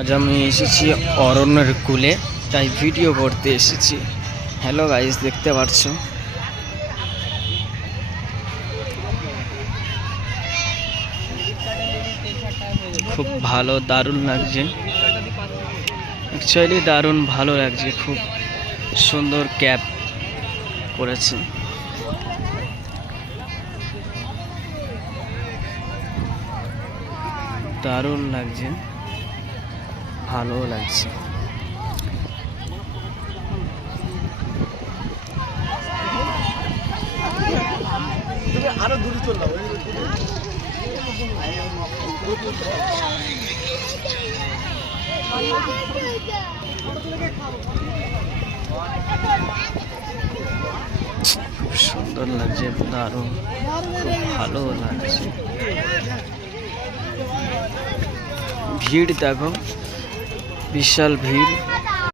আজ আমি এসেছি অরণ্যের কূলে, তাই ভিডিও করতে এসেছি। হ্যালো গাইস, দেখতে পাচ্ছ খুব ভালো, দারুণ লাগছে। অ্যাকচুয়ালি দারুণ ভালো লাগছে, খুব সুন্দর ক্যাপ করেছে। দারুণ লাগছে, ভালো লাগছে। আরো দূরে চললাম। খুব সুন্দর লাগছে, দারুণ, খুব ভালো লাগছে। ভিড় দেখো, বিশাল ভিড়।